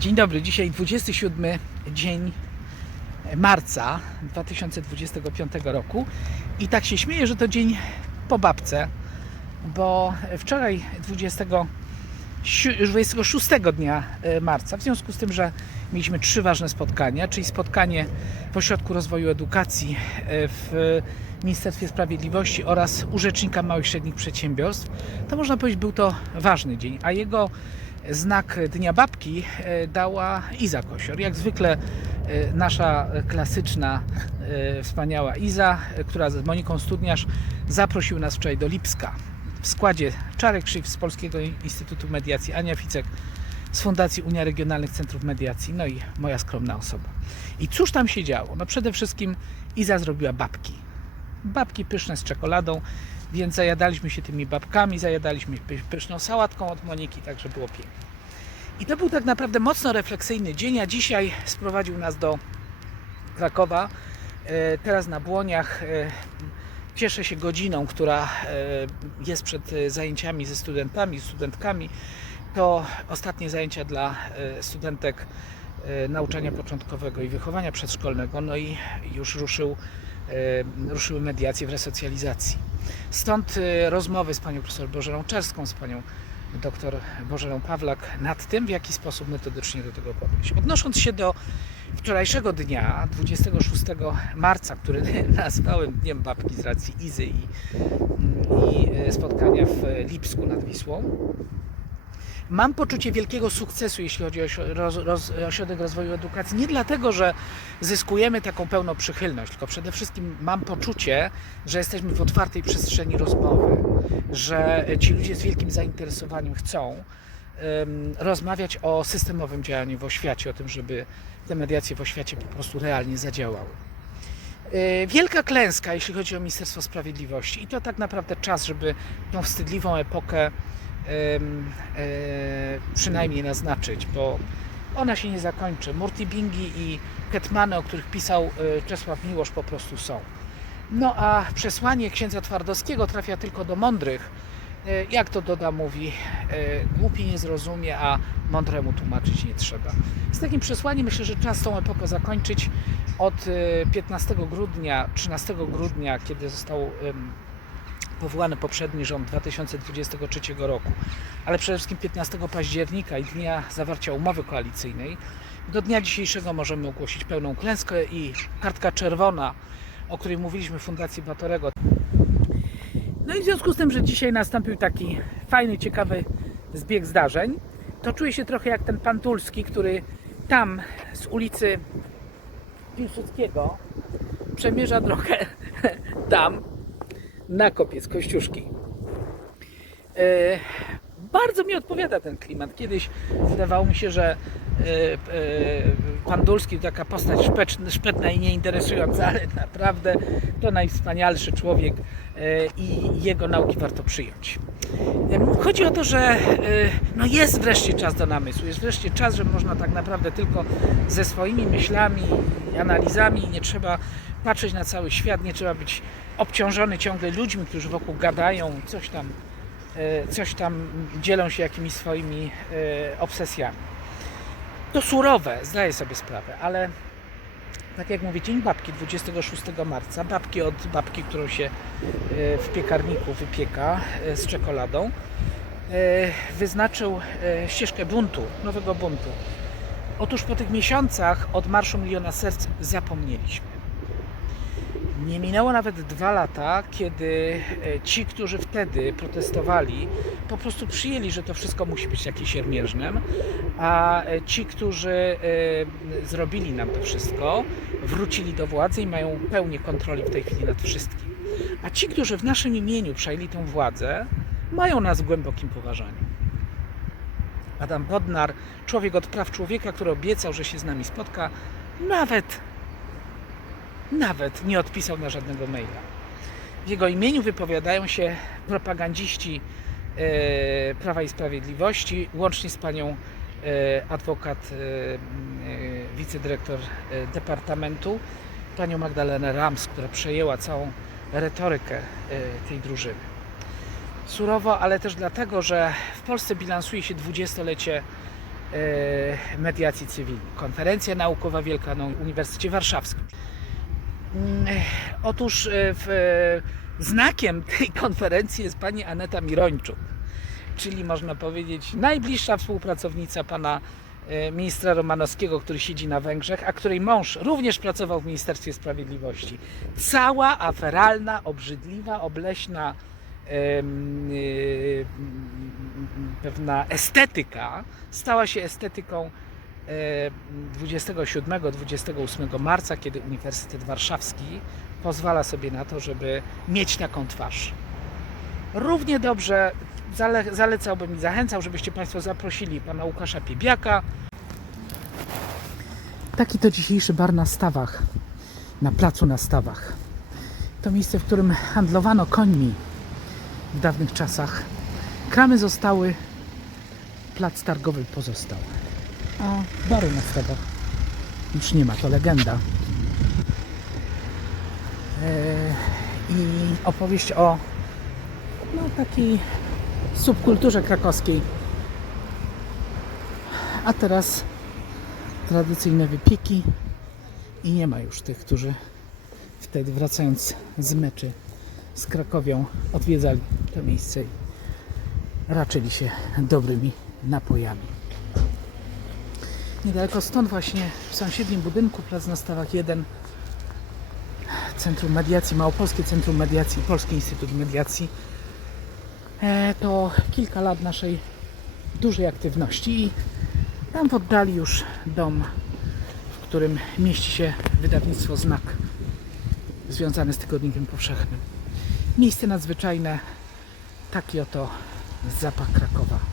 Dzień dobry, dzisiaj 27 dzień marca 2025 roku. I tak się śmieję, że to dzień po babce, bo wczoraj 20, siu- 26 dnia e, marca, w związku z tym, że mieliśmy trzy ważne spotkania, czyli spotkanie w Ośrodku Rozwoju Edukacji e, w Ministerstwie Sprawiedliwości oraz u Rzecznika Małych i Średnich Przedsiębiorstw, to można powiedzieć był to ważny dzień, a jego znak Dnia Babki e, dała Iza Kosior. Jak zwykle e, nasza klasyczna, e, wspaniała Iza, która z Moniką Studniarz zaprosił nas wczoraj do Lipska. W składzie Czarek Krzyw z Polskiego Instytutu Mediacji, Ania Ficek z Fundacji Unia Regionalnych Centrów Mediacji, no i moja skromna osoba. I cóż tam się działo? No przede wszystkim Iza zrobiła babki. Babki pyszne z czekoladą, więc zajadaliśmy się tymi babkami, zajadaliśmy py- pyszną sałatką od Moniki, także było pięknie. I to był tak naprawdę mocno refleksyjny dzień, a dzisiaj sprowadził nas do Krakowa. E, Teraz na Błoniach e, cieszę się godziną, która e, jest przed zajęciami ze studentami, studentkami. To ostatnie zajęcia dla studentek nauczania początkowego i wychowania przedszkolnego. No i już ruszył, ruszyły mediacje w resocjalizacji. Stąd e, rozmowy z panią profesor Bożeną Czerską, z panią dr Bożeną Pawlak nad tym, w jaki sposób metodycznie do tego podejść. Odnosząc się do wczorajszego dnia, 26 marca, który nazwałem Dniem Babki z racji Izy i, i e, spotkania w Lipsku nad Wisłą, Mam poczucie wielkiego sukcesu, jeśli chodzi o roz, roz, ośrodek rozwoju edukacji. Nie dlatego, że zyskujemy taką pełną przychylność, tylko przede wszystkim mam poczucie, że jesteśmy w otwartej przestrzeni rozmowy, że ci ludzie z wielkim zainteresowaniem chcą em, rozmawiać o systemowym działaniu w oświacie, o tym, żeby te mediacje w oświacie po prostu realnie zadziałały. E, Wielka klęska, jeśli chodzi o Ministerstwo Sprawiedliwości, i to tak naprawdę czas, żeby tą wstydliwą epokę przynajmniej naznaczyć, bo ona się nie zakończy. Murtibingi i Hetmany, o których pisał e, Czesław Miłosz, po prostu są. No a przesłanie księdza Twardowskiego trafia tylko do mądrych. E, Jak to Doda mówi, e, głupi nie zrozumie, a mądremu tłumaczyć nie trzeba. Z takim przesłaniem myślę, że czas tą epokę zakończyć od e, 15 grudnia, 13 grudnia, kiedy został powołany poprzedni rząd 2023 roku, ale przede wszystkim 15 października i dnia zawarcia umowy koalicyjnej, do dnia dzisiejszego możemy ogłosić pełną klęskę i kartka czerwona, o której mówiliśmy Fundacji Batorego. No i w związku z tym, że dzisiaj nastąpił taki fajny, ciekawy zbieg zdarzeń, to czuję się trochę jak ten pan Tulski, który tam z ulicy Piłsudskiego przemierza drogę tam na kopiec Kościuszki. E, bardzo mi odpowiada ten klimat. Kiedyś wydawało mi się, że pan Dulski taka postać szpetna i nieinteresująca, ale naprawdę to najwspanialszy człowiek e, i jego nauki warto przyjąć. Chodzi o to, że e, no jest wreszcie czas do namysłu, jest wreszcie czas, że można tak naprawdę tylko ze swoimi myślami analizami, nie trzeba patrzeć na cały świat, nie trzeba być obciążony ciągle ludźmi, którzy wokół gadają, coś tam, e, coś tam dzielą się jakimiś swoimi e, obsesjami. To surowe, zdaję sobie sprawę, ale tak jak mówię, Dzień Babki 26 marca, babki od babki, którą się e, w piekarniku wypieka e, z czekoladą, e, wyznaczył ścieżkę buntu, nowego buntu. Otóż po tych miesiącach od Marszu Miliona Serc zapomnieliśmy. Nie minęło nawet dwa lata, kiedy e, ci, którzy wtedy protestowali, po prostu przyjęli, że to wszystko musi być jakieś siermierznem, a e, ci, którzy e, zrobili nam to wszystko, wrócili do władzy i mają pełnię kontroli w tej chwili nad wszystkim. A ci, którzy w naszym imieniu przejęli tę władzę, mają nas w głębokim poważaniu. Adam Bodnar, człowiek od praw człowieka, który obiecał, że się z nami spotka, nawet nawet nie odpisał na żadnego maila. W jego imieniu wypowiadają się propagandziści e, Prawa i Sprawiedliwości, łącznie z panią e, adwokat, e, e, wicedyrektor e, departamentu, panią Magdalenę Rams, która przejęła całą retorykę tej drużyny. Surowo, ale też dlatego, że w Polsce bilansuje się dwudziestolecie mediacji cywilnej. Konferencja naukowa wielka na Uniwersytecie Warszawskim. Mm, e, Otóż e, w, e, znakiem tej konferencji jest pani Aneta Mirończuk, czyli można powiedzieć najbliższa współpracownica pana e, ministra Romanowskiego, który siedzi na Węgrzech, a której mąż również pracował w Ministerstwie Sprawiedliwości. Cała aferalna, obrzydliwa, obleśna y, pewna estetyka stała się estetyką e, 27-28 marca, kiedy Uniwersytet Warszawski pozwala sobie na to, żeby mieć taką twarz. Równie dobrze zale, zalecałbym i zachęcał, żebyście Państwo zaprosili pana Łukasza Piebiaka. Taki to dzisiejszy bar na stawach, na placu na stawach. To miejsce, w którym handlowano końmi w dawnych czasach. Kramy zostały, plac targowy pozostał. A baru na stawach już nie ma, to legenda. Eee, I opowieść o no, takiej subkulturze krakowskiej. A teraz tradycyjne wypieki i nie ma już tych, którzy wtedy wracając z meczy z Krakowią odwiedzali to miejsce i raczyli się dobrymi napojami. Niedaleko stąd właśnie w sąsiednim budynku, plac na Stawach 1, Centrum Mediacji, Małopolskie Centrum Mediacji, Polski Instytut Mediacji. E, to kilka lat naszej dużej aktywności i tam w oddali już dom, w którym mieści się wydawnictwo Znak związane z Tygodnikiem Powszechnym. Miejsce nadzwyczajne, taki oto zapach Krakowa.